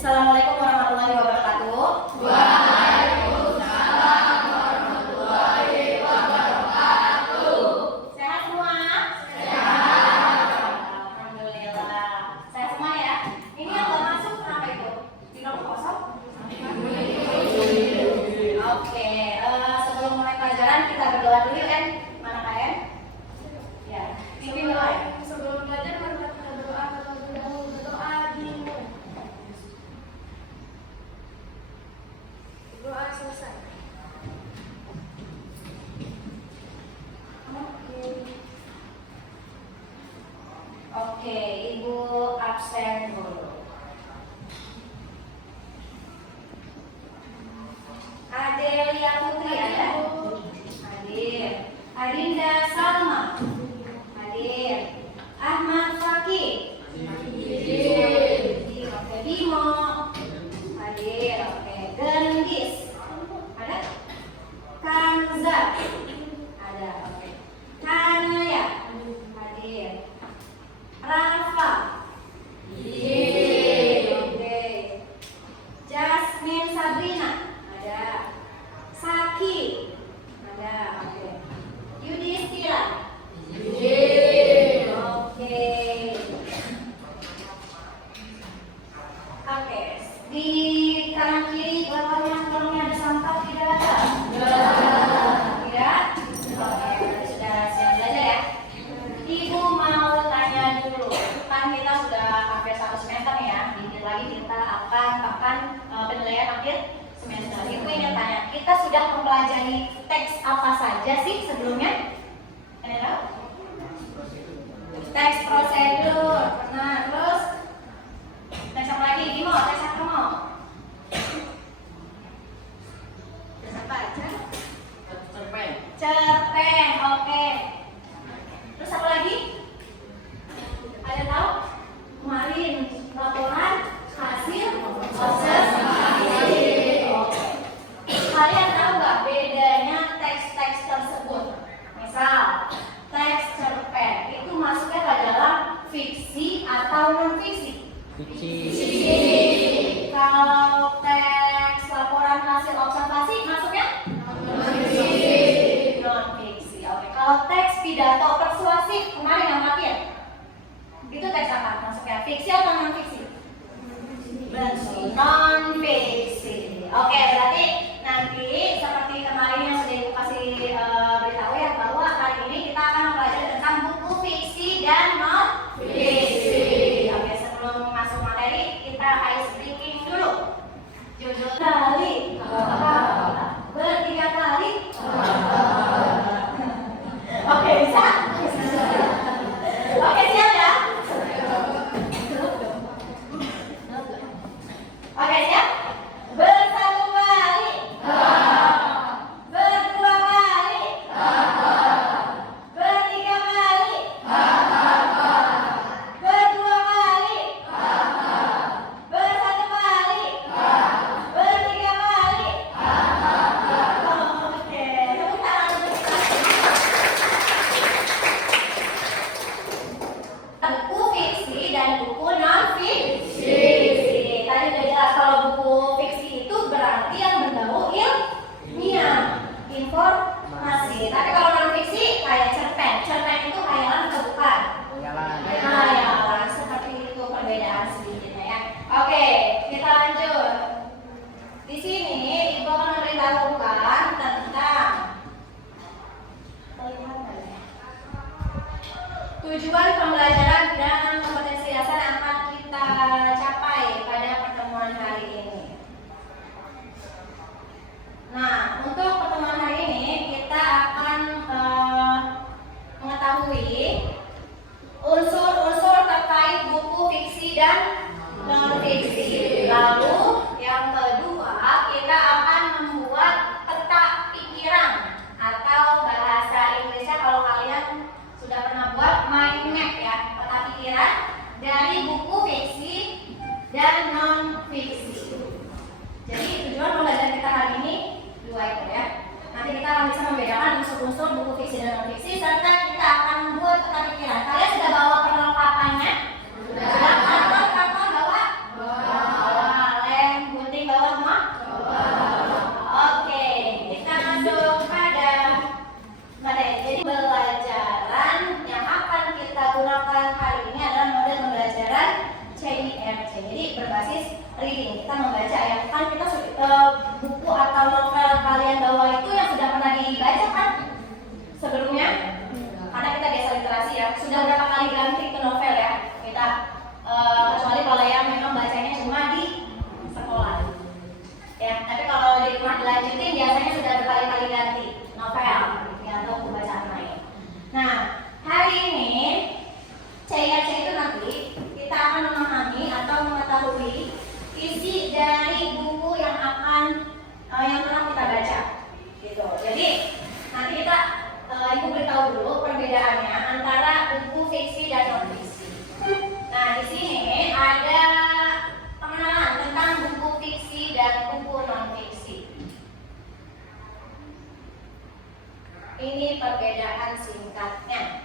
Assalamualaikum warahmatullahi wabarakatuh. Waalaikumsalam warahmatullahi wabarakatuh. Sehat semua? Sehat. Alhamdulillah. Sehat semua ya. Ini yang nggak masuk kenapa itu? Mikrofon kosong? Oke. Sebelum mulai pelajaran kita berdoa dulu kan? Mana kalian? Ya. Ini doa ya. Sebelum belajar mari kita berdoa terlebih dahulu. Berdoa dimulai. Doa selesai. Oke, Ibu absen dulu. Adelia Putri ada? Hadir. Adinda Salma? Hadir. Ahmad Fakih? Hadir. Oke, Bimo? Hadir. Oke, Gendis? Ada? Kanza? Ada. Oke. Kanaya? Hadir. Rafa? Oke. Jasmine Sabrina? Ada. Saki? Ada. Oke. Yudhistira? Oke. Oke. Di kanan kiri bawahnya kolomnya ada sampah tidak ada? Tidak? Oke, berarti sudah siap belajar ya. Ibu mau tanya dulu, kan kita sudah hampir 1 semester nih ya. Dikit lagi kita akan kapan penilaian akhir semester. Ibu ingin tanya, kita sudah mempelajari teks apa saja sih sebelumnya? Ada tahu? Teks prosedur. Nah, terus teks apa lagi? Bimo, teks apa mau? Teks apa aja? Cerpen, oke. Terus apa lagi? Ada tahu? Kemarin laporan hasil observasi. Oke. Kalian tahu nggak bedanya teks-teks tersebut? Misal, teks cerpen itu masuknya ke dalam fiksi atau non fiksi? Fiksi. Kalau teks laporan hasil observasi masuknya? Non fiksi. Oke. Kalau teks pidato persuasif kemarin yang terakhir, itu teks apa? Masuknya fiksi atau non fiksi? Non fiksi. Oke, berarti nanti seperti kemarin yang sudah Ibu kasih beritahu ya, bahwa hari ini kita akan mempelajari tentang buku fiksi dan non fiksi. Oke, sebelum masuk materi kita ice breaking dulu. Judul kali, bertiga kali. Oke, bisa? Oke, siap ya? Oke, siap? Bersatu kali. Berdua kali. Bertiga kali. Berdua kali. Bersatu kali. Bertiga kali. Oke, tepuk tangan untuk kita. Buku fiksi dan buku non fiksi. Tadi udah jelas kalau buku fiksi itu berarti yang berbau ilmiah, informasi. Tapi kalau non fiksi kayak cerpen. Cerpen itu khayalan atau bukan? Khayalan. Seperti itu perbedaan sedikitnya ya. Oke, kita lanjut. Di sini Ibu akan memberitahukan tentang tujuan pembelajaran dan kompetensi dasar yang akan kita capai pada pertemuan hari ini. Nah, untuk pertemuan hari ini kita akan mengetahui unsur-unsur terkait buku fiksi dan non fiksi. Lalu yang kedua kita akan membuat peta pikiran atau bahasa Inggrisnya kalau kalian sudah pernah buat mind map ya, peta pikiran dari buku fiksi dan non fiksi. Jadi tujuan pembelajaran kita hari ini dua itu ya. Nanti kita akan bisa membedakan unsur-unsur buku fiksi dan non fiksi serta kita akan membuat peta pikiran. Kalian sudah bawa perlengkapannya? Sudah. Bawa? RC. Jadi berbasis reading, kita membaca ya. Kan kita buku atau novel kalian bawa itu yang sudah pernah dibaca kan sebelumnya? Karena kita biasa literasi ya. Sudah berapa kali ganti ke novel ya? Kita kecuali kalau yang memang bacanya cuma di sekolah. Ya, tapi kalau di rumah dilanjutin biasanya sudah berkali-kali ganti novel atau buku bacaan lain. Nah, hari ini CRC itu nanti kita akan memahami atau mengetahui isi dari buku yang yang pernah kita baca, gitu. Jadi nanti kita ibu beritahu dulu perbedaannya antara buku fiksi dan non fiksi. Nah, di sini ada pengenalan tentang buku fiksi dan buku non fiksi. Ini perbedaan singkatnya.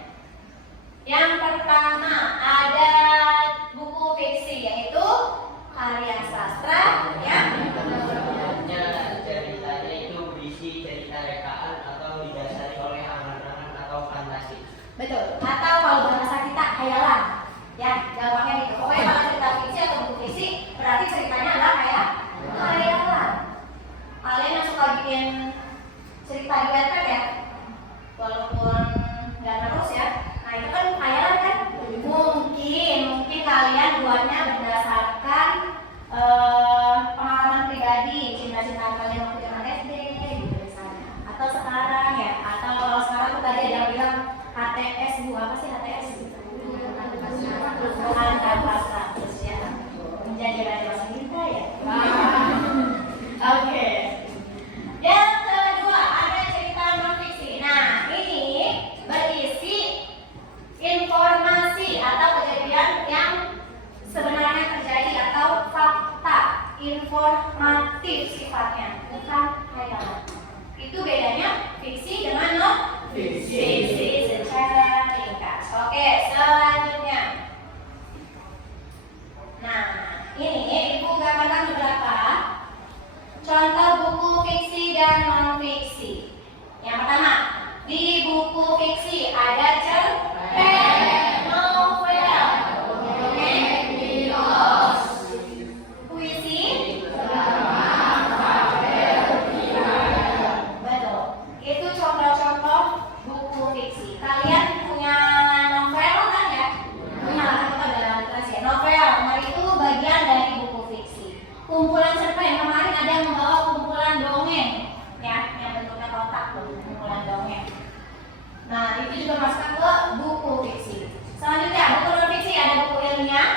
Yang pertama ada buku fiksi, yaitu karya sastra yang ceritanya itu berisi cerita rekaan atau didasari oleh angan-angan atau fantasi. betul. Atau kalau bahasa kita khayalan, ya gampangnya gitu. Pokoknya kalau cerita fiksi atau buku fiksi berarti ceritanya adalah kayak khayalan. Kalian yang suka bikin cerita di Wattpad ya, walaupun nggak terus ya. Nah itu kan khayalan kan? Mungkin kalian buatnya berdasarkan pengalaman pribadi, cinta-cintaan kalian waktu zaman SD gitu misalnya. Atau sekarang ya, atau kalau sekarang tuh tadi ada yang bilang HTS Bu, apa sih HTS? Hubungan tanpa status ya. Menjadi raja wanita ya. Oke. Yang kedua ada cerita non fiksi. Nah ini berisi informasi atau kejadian yang sebenarnya terjadi atau fakta informatif sifatnya, bukan khayalan. Itu bedanya fiksi dengan non fiksi secara ringkas. Oke, selanjutnya. Nah, ini ibu gambarkan beberapa contoh buku fiksi dan non fiksi. Yang pertama, di buku fiksi ada cerpen, novel, puisi, betul. Itu contoh-contoh buku fiksi. Kalian punya novel kan ya? Punya lah, kan kita udah literasi ya. Novel, nah itu bagian dari buku fiksi. Kumpulan cerpen, kemarin ada yang membawa kumpulan dongeng, ya, yang bentuknya kotak tuh, kumpulan dongeng. Nah, itu juga masuk ke buku fiksi. Selanjutnya, buku non fiksi ada buku ilmiah,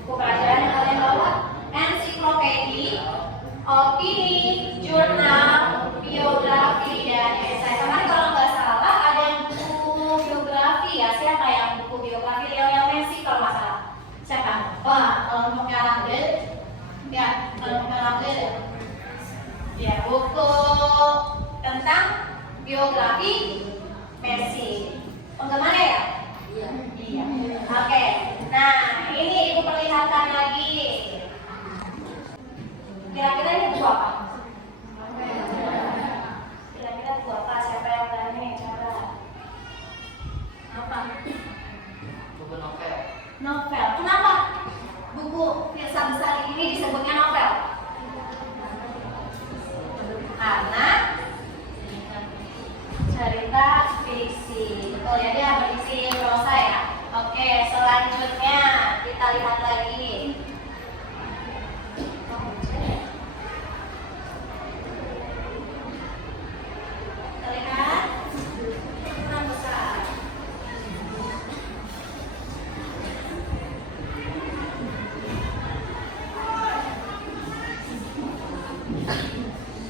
buku pelajaran yang kalian bawa, ensiklopedia, opini, jurnal, biografi, dan esai. Kemarin kalau nggak salah ada yang buku biografi ya. Siapa yang buku biografi? Lionel Messi kalau nggak salah. Siapa? Wah, kelompoknya Label. Ya, kelompoknya Label. Ya, buku tentang biografi Messi. Penggemarnya ya? Iya. Oke. Nah, ini ibu perlihatkan lagi. Kira-kira ini buku apa? Kira-kira buku apa? Siapa yang berani? Coba. Apa? Buku novel. Novel. Kenapa buku besar ini disebutnya novel? Karena cerita fiksi. Betul ya, dia berisi prosa ya. Oke, selanjutnya kita lihat lagi. Terlihat ukuran besar.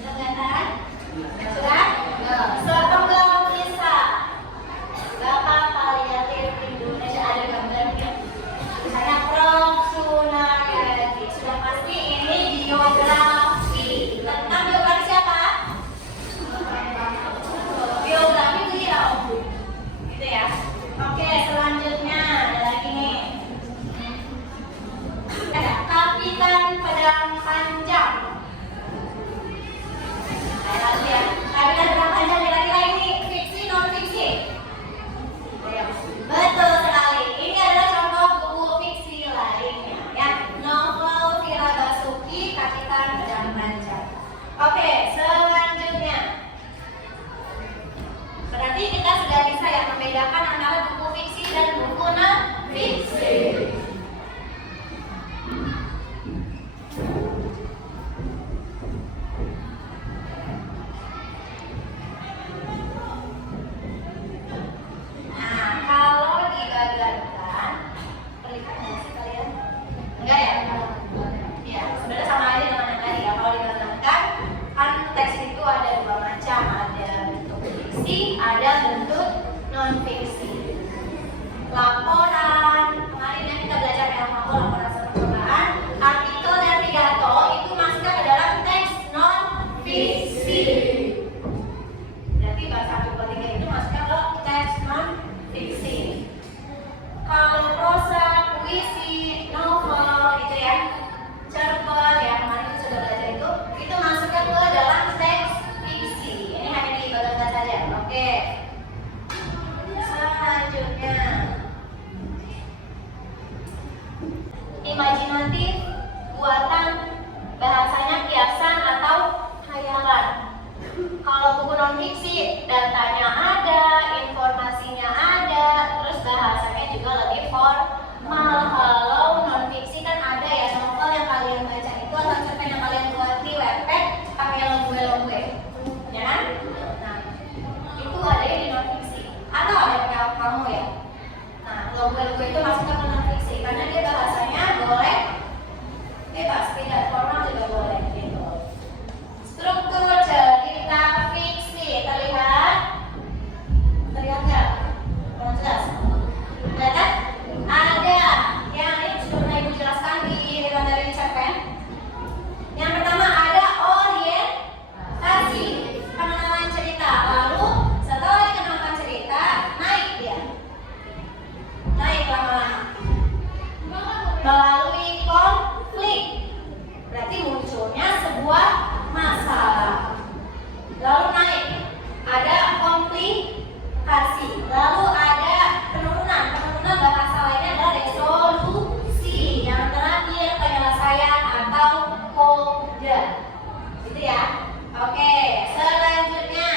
Kelihatan? Sudah? Sepenggal kisah. Berapa variatif Indonesia ada gambarnya? Misalnya Pro Oke, selanjutnya. Berarti kita sudah bisa ya membedakan antara buku fiksi dan buku non-fiksi. Nah, kalau digagalkan, perlihat nggak sih kalian? Enggak ya? Ya, sebenarnya sama aja dengan yang tadi ya. Kalau digagalkan, kan teks itu ada dua macam, ada bentuk fiksi, ada bentuk non-fiksi. Laporan, kemarin yang kita belajar yang laporan serta percobaan, artikel dan pidato itu masuknya ke dalam teks non-fiksi. Berarti bahasa 1, 2, 3 itu masuknya ke teks non-fiksi. Kalau prosa, puisi, novel gitu ya, cerpen ya kemarin kita sudah belajar itu masuknya ke dalam teks fiksi. Ini hanya dibagikan saja. Oke. Selanjutnya, imajinatif, buatan, bahasanya kiasan atau khayalan. Kalau buku non-fiksi, datanya ada, informasinya ada, terus bahasanya juga lebih formal. Kalau non-fiksi kan ada ya, novel yang kalian baca itu atau cerpen yang kalian buat di Wattpad pakai longgue-longgue, ya kan? Nah, itu ada di non-fiksi. Atau ada yang kamu ya. Nah, longgue-longgue itu masuknya ke non-fiksi karena dia bahasanya boleh bebas, tidak formal juga boleh gitu. Struktur cerita fiksi terlihat nggak? Kurang jelas? Kelihatan? Ada yang ini sudah pernah ibu jelaskan di materi cerpen. Yang pertama ada orientasi, pengenalan cerita. Lalu setelah dikenalkan cerita, naik dia, naik lama-lama melalui konflik. Berarti munculnya sebuah masalah. Lalu naik, ada komplikasi. Lalu ada penurunan bahasa lainnya adalah resolusi. Yang terakhir penyelesaian atau koda. Gitu ya. Oke, selanjutnya.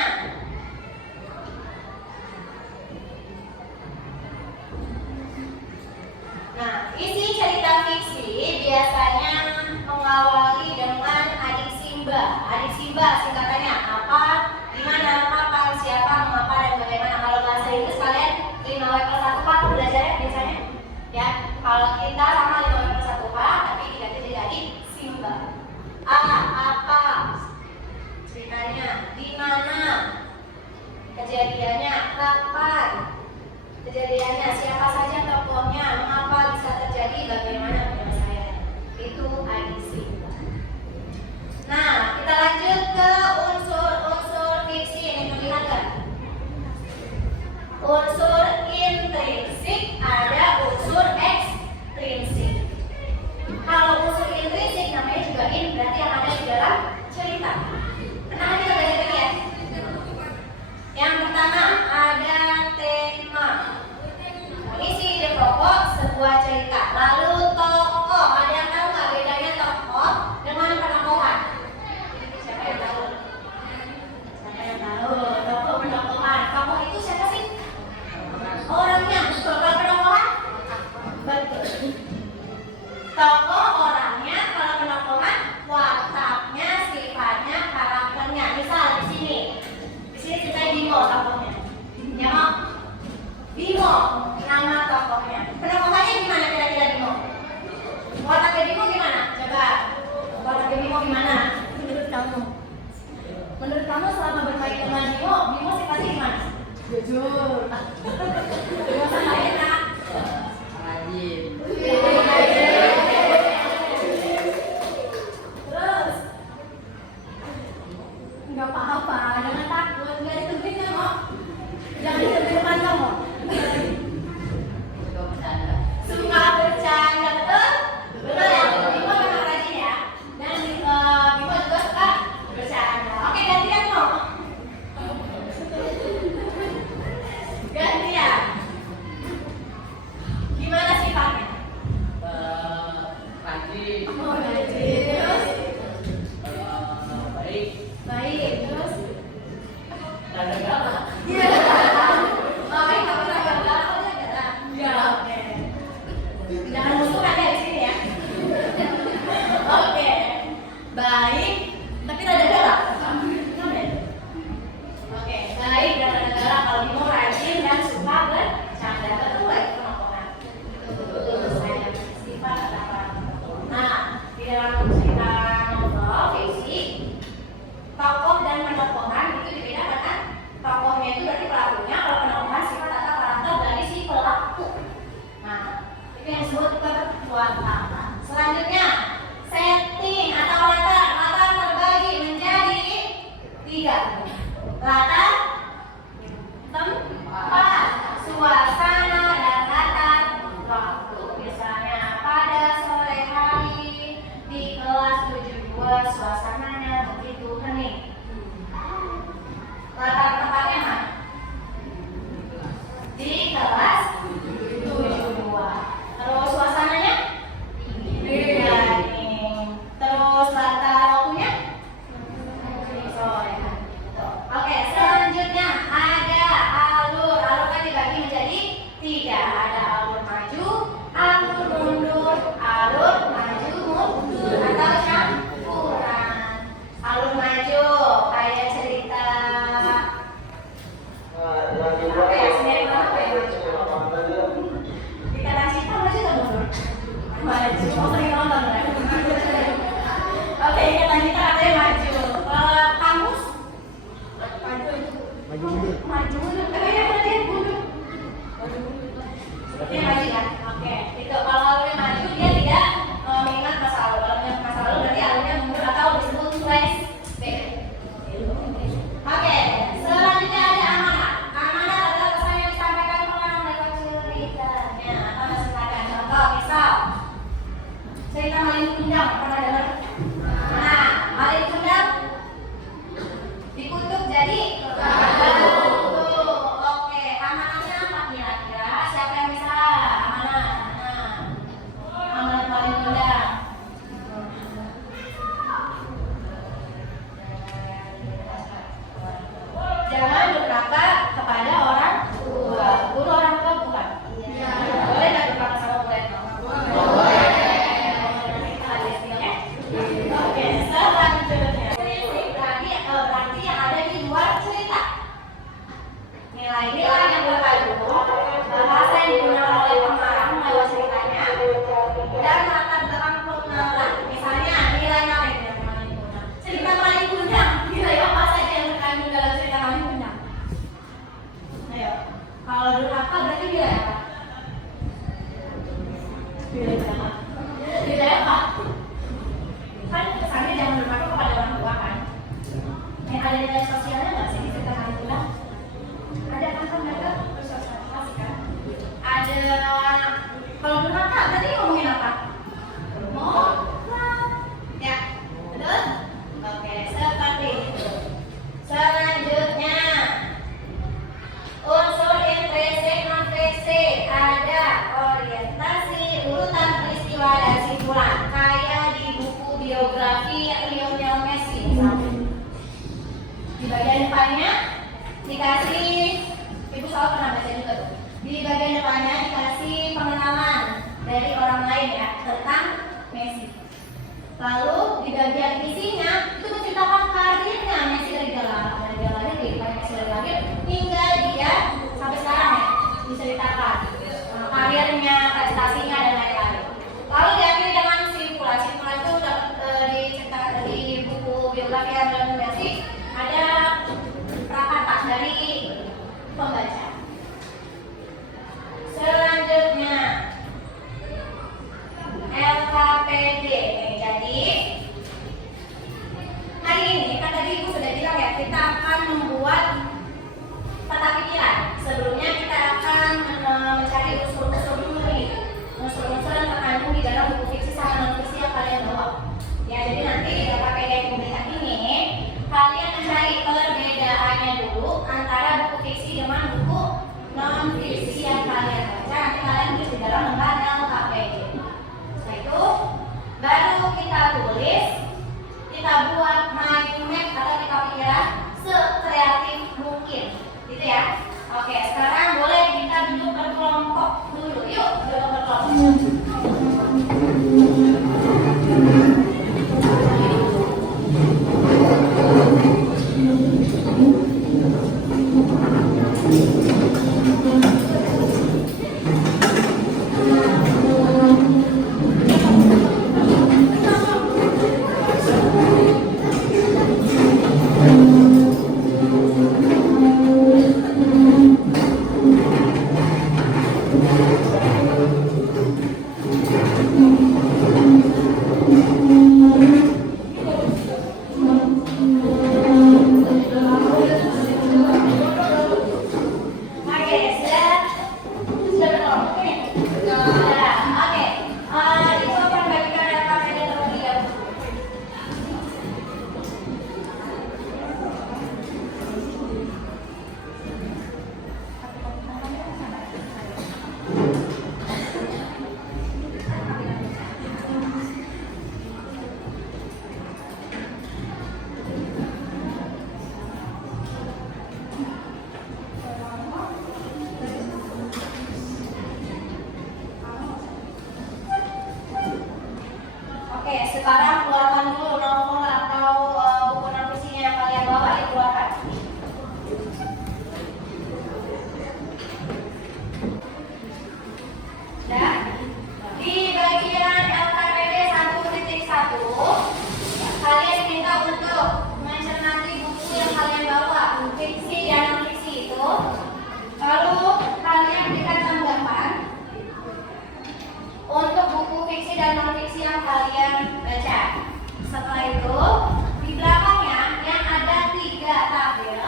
Nah, isi cerita fiksi biasanya mengawali dengan adik Simba. Adik Simba singkatannya apa, di mana, kapan, siapa, mengapa, dan bagaimana. Kalau bahasa Inggris kalian 5W plus 1K belajarnya biasanya ya. Kalau kita sama 5W plus 1K tapi diganti jadi Simba. A, apa ceritanya, di mana kejadiannya, kapan kejadiannya, siapa saja tokohnya, mengapa bisa terjadi, bagaimana penyelesaiannya. Itu adik Simba. Nah, kita lanjut ke unsur-unsur fiksi yang diperlihatkan. Unsur intrinsik, ada unsur ekstrinsik. Kalau unsur intrinsik namanya juga in, berarti yang ada di dalam cerita. Kenapa kita belajar tadi ya? Yang pertama ada tema, isi ide pokok sebuah cerita. Lalu tokoh, ada yang tahu nggak bedanya tokoh dengan penokohan? Siapa yang tahu? Siapa yang tahu? Tokoh penokohan. Tokoh itu siapa sih? Orangnya. Kalau penokohan? Betul. Tokoh orangnya, kalau penokohan wataknya, sifatnya, karakternya. Misal di sini ceritanya Bimo tokohnya. Ya mau? Bimo nama tokohnya. Penokohannya gimana kira-kira Bimo? Wataknya Bimo gimana? Coba. Wataknya Bimo gimana? Menurut kamu? Menurut kamu selama bermain dengan Bimo, Bimo sifatnya gimana? Jujur. Bimo sama enak. Rajin. Terus nggak apa-apa, jangan takut, nggak ditebing ya mau, jangan ditebing depan kamu. Suka bercanda, betul? Betul ya, Bimo memang rajin ya. Dan Bimo juga suka bercanda. Oke, gantian mau. Gantian. Gimana sifatnya? Rajin. Oh, rajin. Terus? Baik. dalam cerita novel fiksi, tokoh dan penokohan itu dibedakan kan? Tokohnya itu berarti pelakunya, kalau penokohan sifat atau karakter dari si pelaku. Nah, itu yang disebut keterwakilan. Selanjutnya, setting atau latar terbagi menjadi 3. Latar, tempat, suasana, dan latar waktu. Misalnya pada sore hari di kelas 72 suasananya begitu hening. Latar tempatnya mana? Di kelas 72. Terus suasananya? Hening. Terus latar waktunya? Sore. Oke, selanjutnya ada alur. Alur kan dibagi menjadi 3. Ada alur maju, alur mundur, alur maju mundur atau campuran. Alur maju kayak cerita. Oke, sendiri apa ya maju? Dikatakan cerita maju atau mundur? Maju. Oh, sering nonton ya? Oke, ikatan kita katanya maju. Kamus? Maju mundur. Maju mundur. Kayaknya berarti mundur. Oke, maju ya. Oke, itu kalau alurnya maju dia tidak mengingat masa lalu. Kalau mengingat masa lalu berarti alurnya mundur atau disebut flashback. Oke, selanjutnya ada amanat. Amanat adalah pesan yang disampaikan pengarang lewat ceritanya. Apa silakan contoh, misal cerita Malin Kundang, pernah dengar? Nah, Malin Kundang dikutuk jadi batu. Oke, amanatnya apa kira-kira? Siapa yang bisa? Amanat. Nah, amanat Malin Kundang. Jangan durhaka kepada orang tua. Guru orang tua bukan? Boleh nggak durhaka sama murid? Boleh. Kita lihat sini, oke? Oke, selanjutnya. Berarti yang ada di luar cerita. Nilai-nilai yang berlaku, bahasa yang digunakan oleh pengarang lewat ceritanya, dan latar belakang pengarang. Misalnya nilai apa yang Malin Kundang? Cerita Malin Kundang, nilai apa saja yang terkandung dalam cerita Malin Kundang? Ayo, kalau durhaka berarti nilai apa? Nilai apa? Kan kesannya jangan durhaka kepada orang tua kan? Ada nilai sosialnya nggak sih di cerita Malin Kundang? Ada kan mereka bersosialisasi kan? Ada. Kalau durhaka tadi ngomongin apa? Ya, betul? Oke, seperti itu. Selanjutnya unsur intrinsik non-fisik ada orientasi, urutan peristiwa dan simpulan kayak di buku biografi Lionel Messi misalnya. Di bagian depannya dikasih, ibu selalu pernah baca juga tuh. Di bagian depannya dikasih pengenalan dari orang lain ya tentang Messi. Lalu di bagian isinya itu menceritakan karirnya Messi dari dia lahir, kehidupan Messi dari lahir hingga dia sampai sekarang ya diceritakan karirnya, prestasinya dan lain-lain. Lalu diakhiri dengan simpulan. Simpulan itu diceritakan di buku biografi Lionel Messi. Ada prakata dari pembaca. Selanjutnya LKPD. Jadi hari ini kan tadi ibu sudah bilang ya, kita akan membuat peta pikiran. Sebelumnya kita akan mencari unsur-unsur dulu nih, unsur-unsur yang terkandung di dalam buku fiksi sama non-fiksi yang kalian bawa. Ya, jadi nanti di LKPD yang diberikan ini kalian mencari perbedaannya dulu antara buku fiksi dengan buku non-fiksi yang kalian baca. Nanti kalian tulis di dalam lembar LKPD. Setelah itu baru kita tulis, kita buat mind map atau peta pikiran sekreatif kalian baca. Setelah itu di belakangnya yang ada 3 tabel.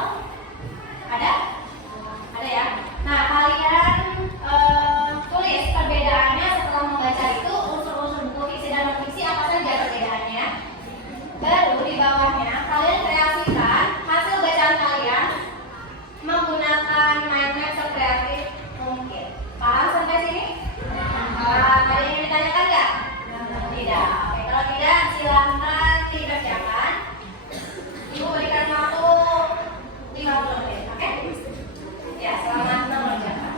Ada? Ada ya? Nah, kalian tulis perbedaannya setelah membaca itu unsur-unsur buku fiksi dan non fiksi apa saja perbedaannya. Baru di bawahnya kalian kreasikan hasil bacaan kalian menggunakan mind map sekreatif mungkin. Paham sampai sini? Ada yang ingin ditanyakan nggak? Tidak. Oke, kalau tidak silahkan dikerjakan. Ibu berikan waktu 50 menit. Oke? Ya, selamat mengerjakan.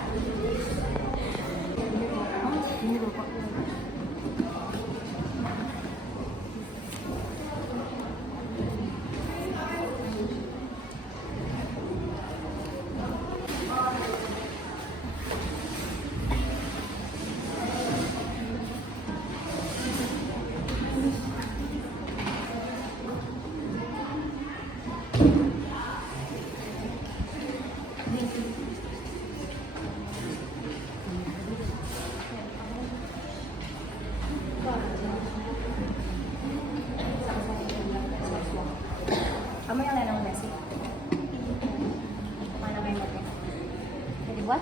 Kamu yang lain nggak sih? Mana membernya? Jadi dibuat?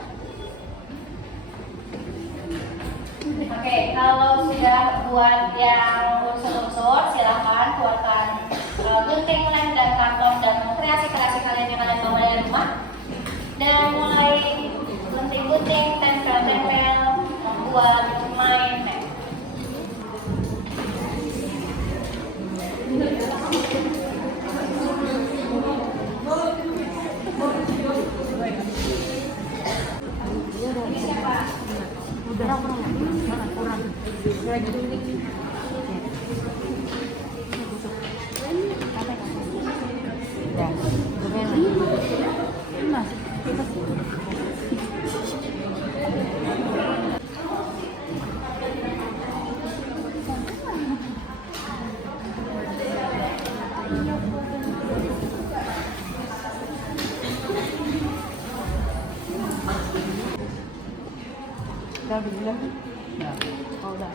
Oke, kalau sudah buat yang unsur-unsur, silakan buatkan gunting lem dan karton dan kreasi-kreasi kalian yang kalian bawa dari rumah. Dan mulai gunting-gunting, tempel-tempel, membuat mind map. Ini siapa? Udah kurang. Lagi dulu. Ya, Mas, udah bilang? Oh, udah.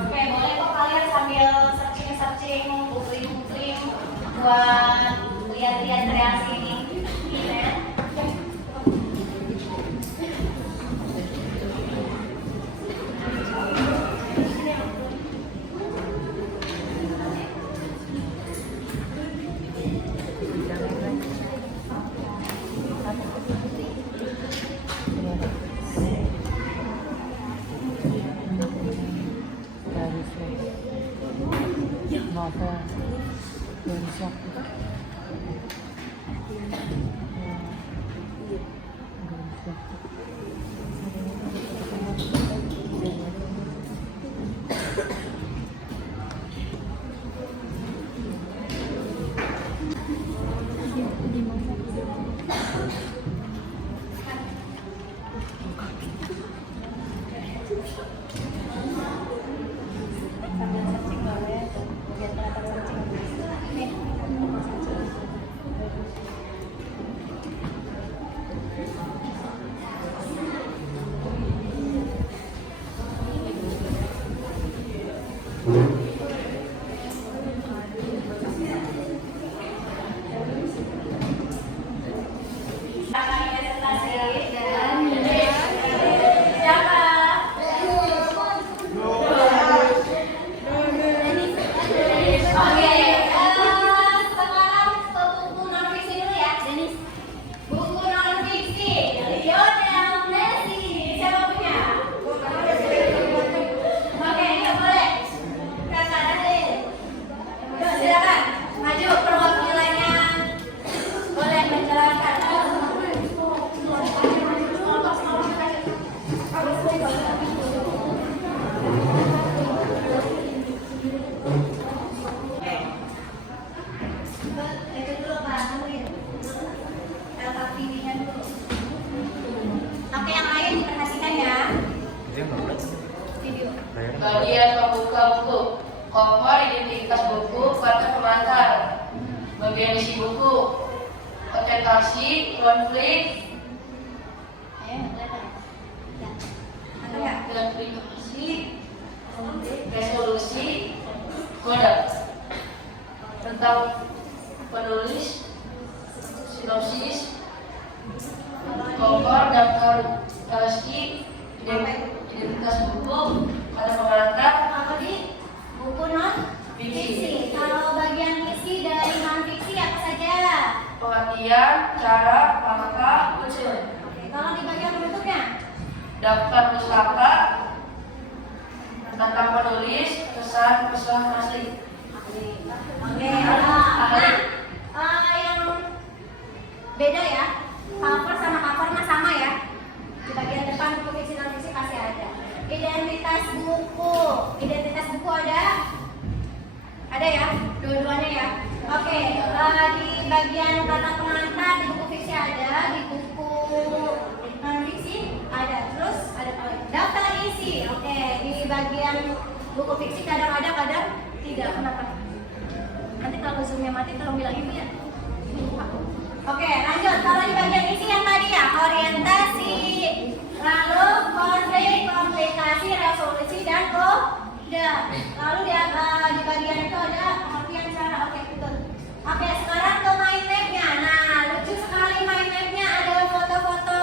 Oke, boleh kok kalian sambil searching, googling buat lihat-lihat kreasi ini. Ya. Novel dan siap. Sambil searching boleh, biar kelihatan searching. Nih. Akan presentasi dan siapa? Oke, sekarang ke buku non fiksi dulu ya. Buku non fiksi, Lionel Messi. Siapa punya? Oke, yuk boleh. Kakak Adil. Yuk silakan, maju perwakilannya. Boleh menjalankan. Itu dulu Pak, LKPD-nya dulu. Oke, Bagian pembuka buku, cover identitas buku, kata pengantar. Bagian isi buku, orientasi, konflik, klarifikasi, resolusi, kode. Tentang penulis, sinopsis, cover, daftar taski, identitas buku, kata pengantar. Kalau di buku non fiksi. Kalau bagian isi dari non fiksi apa saja? Pengertian, cara, langkah, unsur. Oke, kalau di bagian bentuknya? Daftar pustaka, tentang penulis, pesan asli. Oke, yang beda ya. Cover sama cover mah sama ya. Di bagian depan buku fiksi non fiksi pasti ada. Identitas buku ada ya, dua-duanya ya. Oke, di bagian kata pengantar di buku fiksi ada, di buku non fiksi ada. Terus ada apa lagi? Daftar isi. Oke, di bagian buku fiksi kadang ada, kadang tidak. Kenapa? Nanti kalau zoomnya mati tolong bilang ibu ya. Oke, lanjut. Kalau di bagian isi yang tadi ya, orientasi, lalu konflik, komplikasi, resolusi, dan kode. Lalu di bagian itu ada artian cara. Oke, betul. Oke, sekarang ke mind map-nya. Nah, lucu sekali mind map-nya, ada foto-foto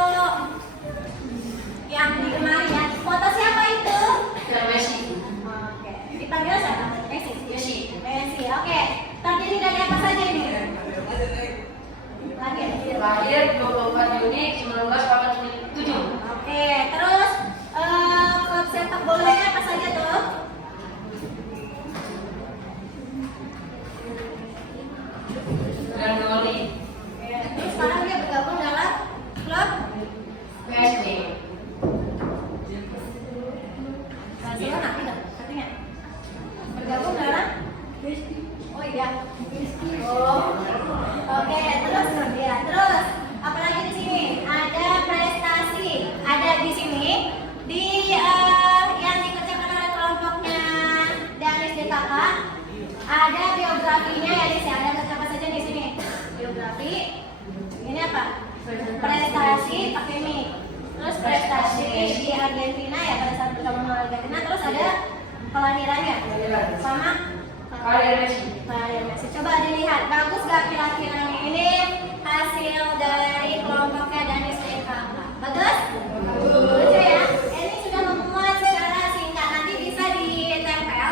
yang digemari ya. Foto siapa itu? Messi. Oke, dipanggil siapa? Messi. Oke, terdiri dari apa saja ini? Lahir 24 Juni 1987. Oke, terus klub sepak bolanya apa saja tuh? Grandoli. Terus sekarang dia bergabung dalam klub PSD. Barcelona, tidak? Artinya bergabung dalam? Oh iya. Oke, terus apalagi di sini ada prestasi, ada di sini yang dikerjakan oleh kelompoknya Danis DKK, ada biografinya ya di sini. Ada apa saja di sini? Biografi, ini apa? Prestasi pakai mie. Terus prestasi di Argentina ya pada saat bergabung dengan Argentina. Terus ada kelahirannya sama Karir Messi. Coba dilihat, bagus gak kira-kiranya? Ini hasil dari kelompoknya Danis DKK. Bagus? Lucu ya? Ini sudah memuat secara singkat, nanti bisa ditempel.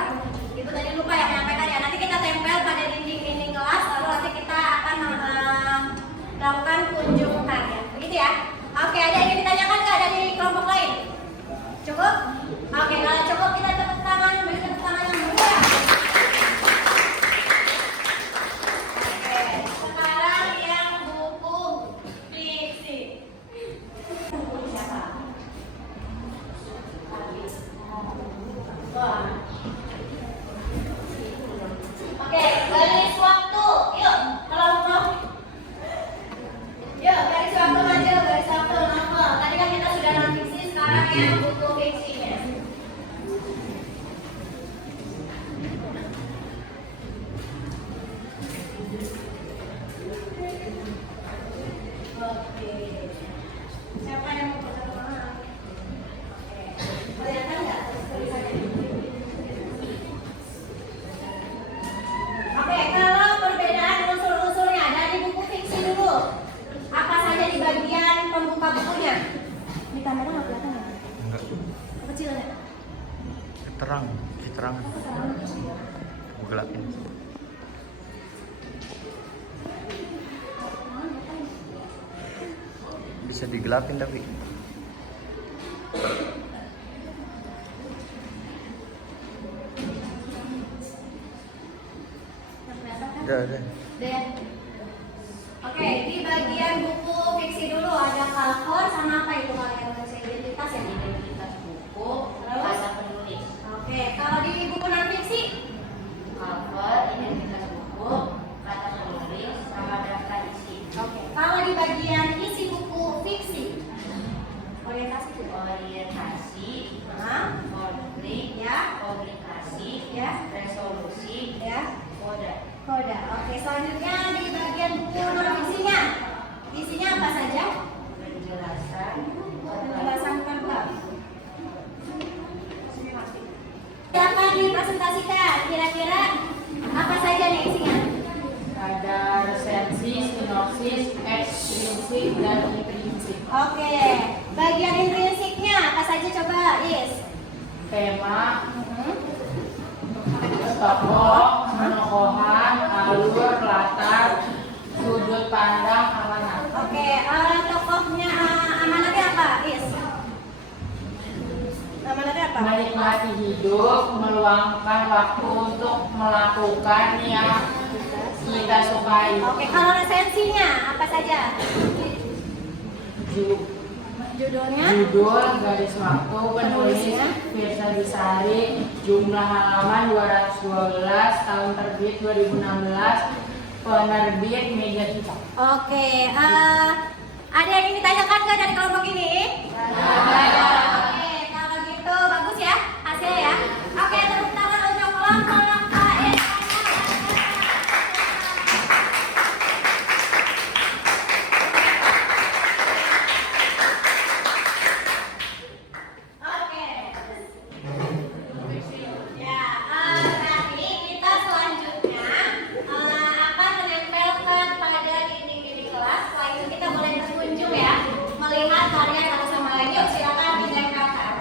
Ibu tadi lupa ya menyampaikan ya. Nanti kita tempel pada dinding-dinding kelas, lalu nanti kita akan melakukan kunjung karya. Begitu ya? Oke, ada yang ditanyakan nggak dari kelompok lain? Cukup? Oke, kalau cukup kita tepuk tangan, beri tepuk tangan yang meriah. Sekarang yang buku fiksi. Oke, garis waktu. Yuk, kelompok. Yuk, garis waktu maju, garis waktu novel. Tadi kan kita sudah non fiksi, sekarang yang buku fiksinya. Oke. Siapa yang mau pertama? Oke. Kelihatan nggak tulisannya? Oke, kalau perbedaan unsur-unsurnya dari buku fiksi dulu, apa saja di bagian pembuka bukunya? Di kamera nggak kelihatan ya? Enggak. Kecilnya. Terang. Aku gelapin. Bisa digelapin tapi. Udah. Oke, di bagian buku fiksi dulu ada cover sama apa itu kalian baca identitas ya? Identitas buku, Terus? kata penulis. Oke, kalau di buku non fiksi Cover, identitas buku, kata penulis, sama daftar isi. oke. Kalau di bagian isi buku fiksi orientasi itu Orientasi, nah, konflik, ya, kira-kira apa saja nih isinya? Ada resensi, sinopsis, ekstrinsik, dan intrinsik. Oke, bagian intrinsiknya apa saja coba, Is? Tema, tokoh, penokohan, alur, latar, sudut pandang, amanat. Oke, tokohnya amanatnya apa, Is? Amanatnya apa? Menikmati hidup, meluangkan waktu untuk melakukan yang kita sukai. Oke, kalau resensinya apa saja? Judulnya? Judul, garis waktu, penulis Penulisnya? Firsa Bisari, jumlah halaman 212, tahun terbit 2016, penerbit Media Kita. Oke, ada yang ingin ditanyakan nggak dari kelompok ini? Ada. Oke, kalau gitu bagus ya hasilnya ya. Oke, tepuk tangan untuk kelompok KS. Oke. Ya, nanti kita selanjutnya akan menempelkan pada dinding-dinding kelas. Setelah itu kita boleh berkunjung ya, melihat karya satu sama lain. Yuk, silakan ditempelkan.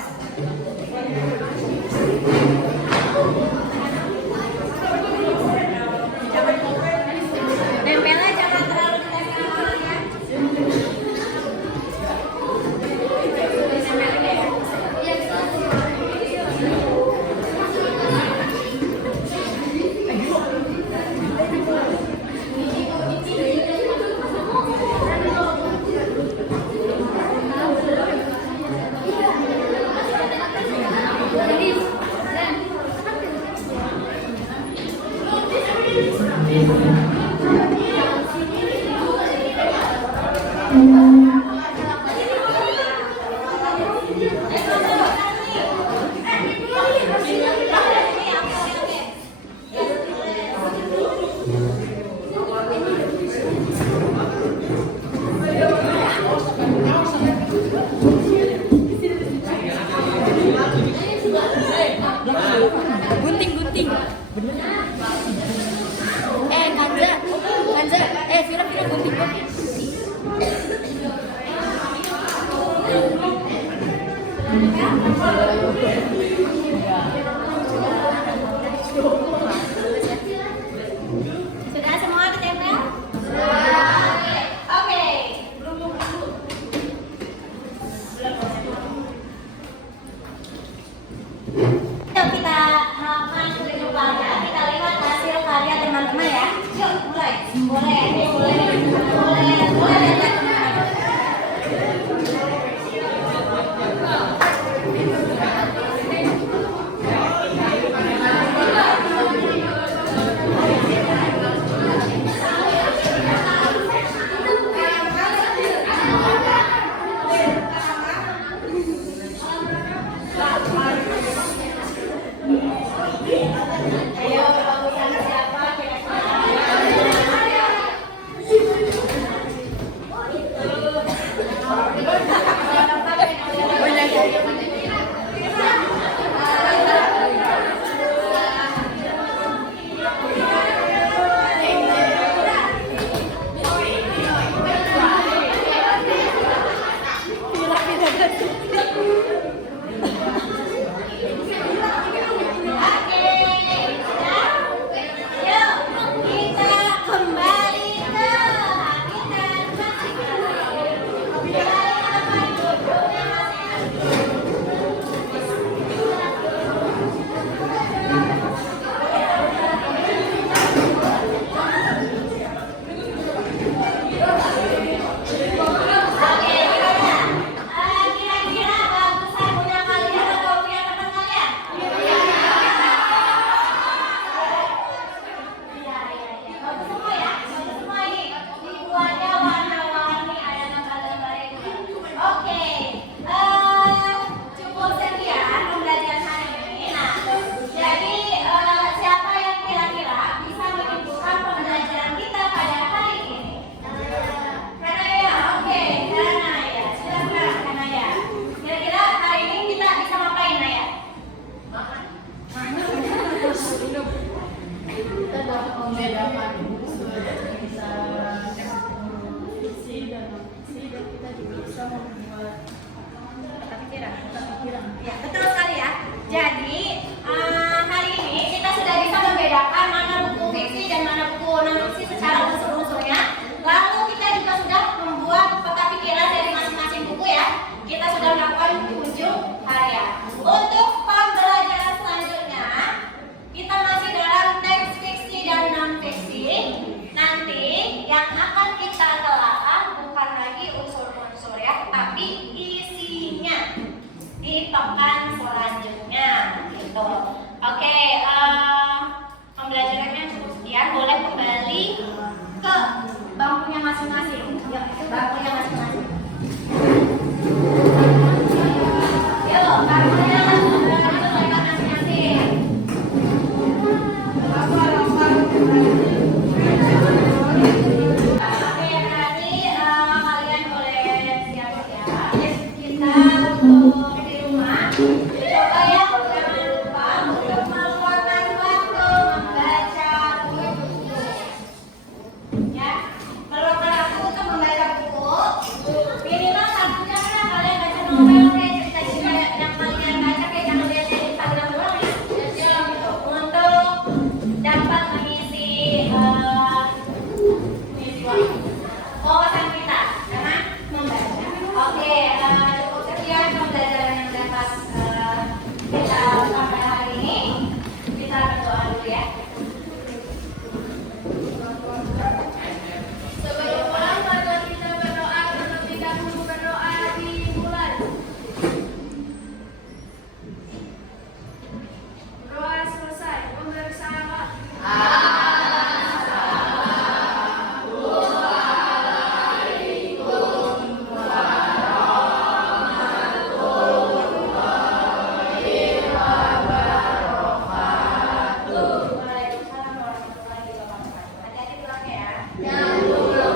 Tempelnya jangan terlalu ditempel banget ya. Gunting. Kanza, Vira gunting. Sudah semua ditempel? Oke. Yuk kita melakukan studio karya, kita lihat hasil karya teman-teman ya. Yuk mulai. Boleh. Ayo, bagusan siapa kira-kira? Oke. pekan selanjutnya gitu. Oke, pembelajarannya cukup sekian. Boleh kembali ke bangkunya masing-masing. Yuk, bangkunya masing-masing. Yuk, bangkunya masing-masing. Oke, berarti kalian boleh siap-siap. Kita untuk di rumah coba ya, jangan lupa untuk meluangkan waktu membaca buku. Ya, meluangkan waktu untuk membaca buku. Minimal 1 jam lah kalian baca novel kayak cerita-cerita yang kalian baca, kayak jangan lihat di Instagram doang ya. Gitu. Untuk dapat mengisi wawasan kita dengan membaca. Oke, cukup sekian pembelajaran yang dapat kita sampai hari ini. Kita berdoa dulu ya. Sebelum pulang, mari kita berdoa terlebih dahulu. Berdoa dimulai. Doa selesai. Bersama. Waalaikumsalam warahmatullahi wabarakatuh. Hati-hati pulangnya ya. Ya, Allah.